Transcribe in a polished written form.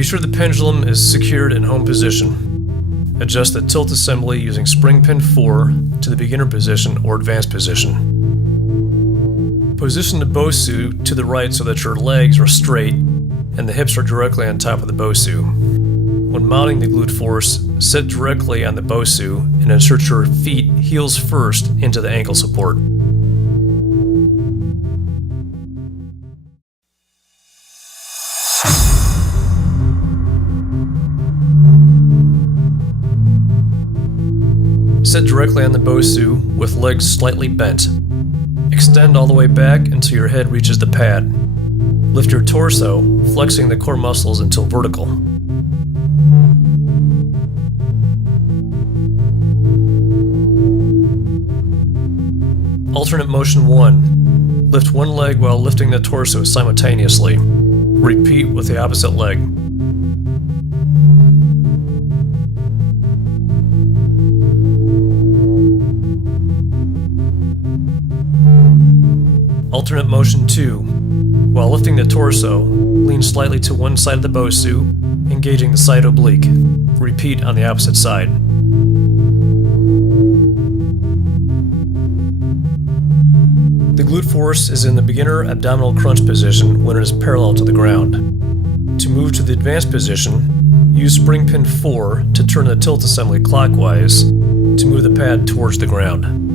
Be sure the pendulum is secured in home position. Adjust the tilt assembly using spring pin 4 to the beginner position or advanced position. Position the BOSU to the right so that your legs are straight and the hips are directly on top of the BOSU. When mounting the glute force, sit directly on the BOSU and insert your feet heels first into the ankle support. Sit directly on the BOSU with legs slightly bent. Extend all the way back until your head reaches the pad. Lift your torso, flexing the core muscles until vertical. Alternate motion 1. Lift one leg while lifting the torso simultaneously. Repeat with the opposite leg. Alternate motion 2. While lifting the torso, lean slightly to one side of the BOSU, engaging the side oblique. Repeat on the opposite side. The glute force is in the beginner abdominal crunch position when it is parallel to the ground. To move to the advanced position, use spring pin 4 to turn the tilt assembly clockwise to move the pad towards the ground.